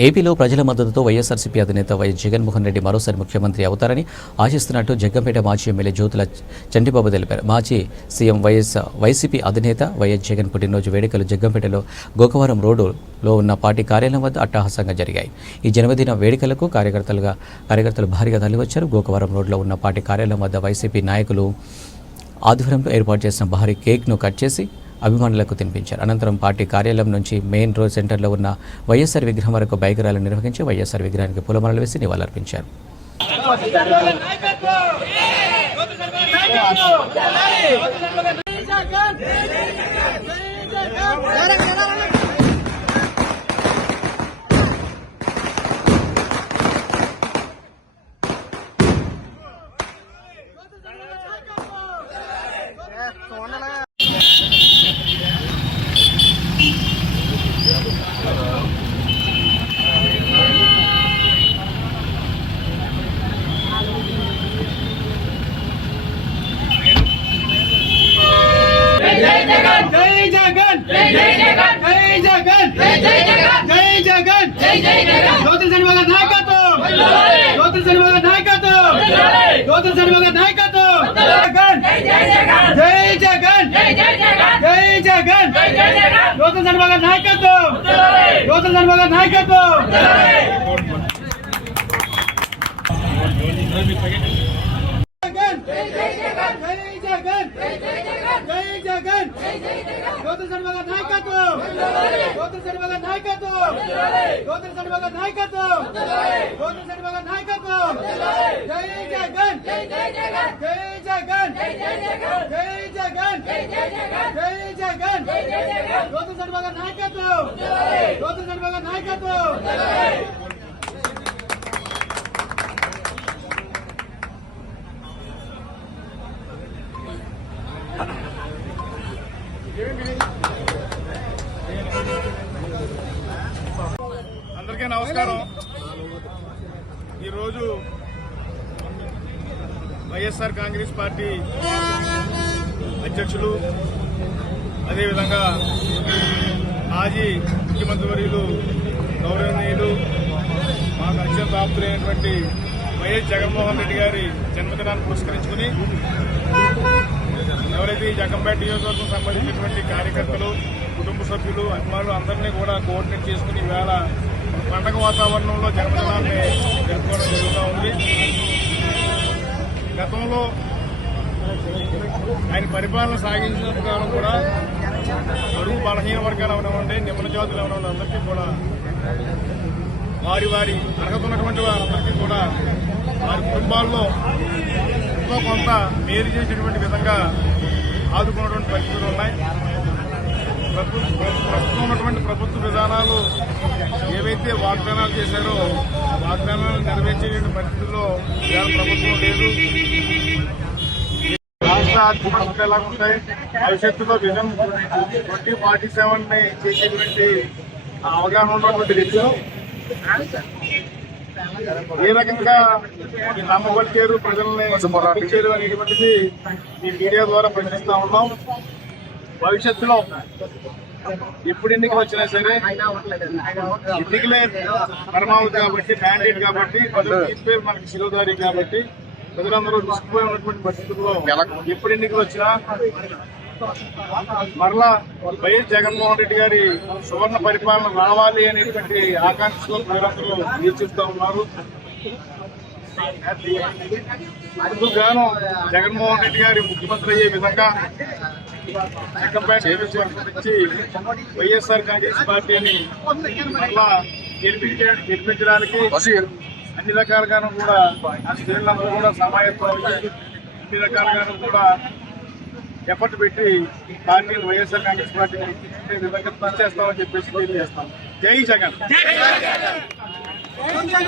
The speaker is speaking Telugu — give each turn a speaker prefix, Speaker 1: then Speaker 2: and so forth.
Speaker 1: ఏపీలో ప్రజల మద్దతుతో వైఎస్ఆర్సీపీ అధినేత వైఎస్ జగన్మోహన్ రెడ్డి మరోసారి ముఖ్యమంత్రి అవుతారని ఆశిస్తున్నట్టు జగ్గంపేట మాజీ ఎమ్మెల్యే జ్యోతుల చంటిబాబు తెలిపారు. మాజీ సీఎం వైఎస్ వైసీపీ అధినేత వైఎస్ జగన్ పుట్టినరోజు వేడుకలు జగ్గంపేటలో గోకవరం రోడ్డులో ఉన్న పార్టీ కార్యాలయం వద్ద అట్టహాసంగా జరిగాయి. ఈ జన్మదిన వేడుకలకు కార్యకర్తలుగా కార్యకర్తలు భారీగా తరలివచ్చారు. గోకవరం రోడ్లో ఉన్న పార్టీ కార్యాలయం వద్ద వైసీపీ నాయకులు ఆధ్వర్యంలో ఏర్పాటు చేసిన భారీ కేక్ను కట్ చేసి అభిమానులకు తినిపించారు. అనంతరం పార్టీ కార్యాలయం నుంచి మెయిన్ రోడ్ సెంటర్లో ఉన్న వైఎస్ఆర్ విగ్రహం వరకు బైక్ ర్యాలీ నిర్వహించి వైఎస్ఆర్ విగ్రహానికి పూలమాలలు వేసి నివాళులర్పించారు.
Speaker 2: జై జగన్ జై జగన్ జై జగన్ జై జగన్ జై జగన్ జై జగన్ జ్యోతి సినిమా నాయకత్వం జ్యోతి సినిమా నాయకత్వం జ్యోతి సినిమా నాయకత్వం జై జగన్ జై జగన్ జ్యోతి సినిమా నాయకత్వం జ్యోతి సినిమా నాయకత్వం జగన్ జై జగన్ జై జగన్ జై జగన్ జ్యోతి సర్వగ నాయకత్వం! జ్యోతి సర్వగ నాయకత్వం! జ్యోతి సర్వగ నాయకత్వం! జ్యోతి సర్వగ నాయకత్వం! జై జగన్! జై జగన్! జై జగన్! జై జగన్! జై జగన్ జ్యోతి సర్వగ నాయకత్వం! జ్యోతి సర్వగ నాయకత్వం!
Speaker 3: అందరికీ నమస్కారం. ఈరోజు వైఎస్ఆర్ కాంగ్రెస్ పార్టీ అధ్యక్షులు అదేవిధంగా మాజీ ముఖ్యమంత్రి వర్యులు గౌరవనీయులు మాకు అత్యంత ఆప్తులైనటువంటి వైఎస్ జగన్మోహన్ రెడ్డి గారి జన్మదినాన్ని పురస్కరించుకుని ఎవరైతే ఈ జగంపేట నియోజకవర్గం సంబంధించినటువంటి కార్యకర్తలు కుటుంబ సభ్యులు అభిమానులు అందరినీ కూడా కోఆర్డినేట్ చేసుకుని ఈవేళ పండగ వాతావరణంలో జన్మదినాన్ని జరుపుకోవడం జరుగుతూ ఉంది. గతంలో ఆయన పరిపాలన సాగించిన కాలం కూడా అరువు బలహీన వర్గాలు అవనివ్వండి నిమ్మల జాతులు అవనివ్వండి అందరికీ కూడా వారి వారి అర్హత ఉన్నటువంటి వారందరికీ కూడా వారి కుటుంబాల్లో ఎంతో కొంత మేలు చేసేటువంటి విధంగా ఆదుకున్నటువంటి పరిస్థితులు ఉన్నాయి. ప్రస్తుతం ఉన్నటువంటి ప్రభుత్వ విధానాలు ఏవైతే వాగ్దానాలు చేశారో ఆ వాగ్దానాలు నెరవేర్చేటువంటి పరిస్థితుల్లో ప్రభుత్వం లేదు. రాష్ట్ర ఆర్థిక పరిస్థితులు ఎలా ఉంటాయి? భవిష్యత్తులో విజన్ ట్వంటీ ఫార్టీ సెవెన్ చేసేటువంటి అవగాహన ఉన్నటువంటి వ్యక్తులు? ఏ రకంగా ఈ నమ్మబలిచారు ప్రజల్ని పంపించారు అనేటువంటిది ఈ మీడియా ద్వారా ప్రశ్నిస్తూ ఉన్నాం. భవిష్యత్తులో ఎప్పుడు ఎన్నికలు వచ్చినా సరే ఎన్నికలే పరమావధి కాబట్టి మ్యాండేట్ కాబట్టి ప్రజలు తీర్పే మనకి శిరోధారి కాబట్టి ప్రజలందరూ తీసుకుపోయి పరిస్థితుల్లో ఎప్పుడు ఎన్నికలు వచ్చినా మరలా వైఎస్ జగన్మోహన్ రెడ్డి గారి సువర్ణ పరిపాలన రావాలి అనేటువంటి ఆకాంక్షలో ప్రజలందరూ నిరీక్షిస్తూ ఉన్నారు. అందుకుగాను జగన్మోహన్ రెడ్డి గారి ముఖ్యమంత్రి అయ్యే విధంగా చక్కంపేట నుంచి వైఎస్ఆర్ కాంగ్రెస్ పార్టీని మరలా గెలిపించే గెలిపించడానికి అన్ని రకాలుగాను కూడా ఆ స్త్రీలందరూ కూడా సమాయత్వం అన్ని రకాలుగాను కూడా ఎఫర్ట్ పెట్టి పార్టీని వైఎస్ఆర్ కాంగ్రెస్ పార్టీని విధంగా కృషి చేస్తామని చెప్పేసి తెలియజేస్తాం. జై జగన్.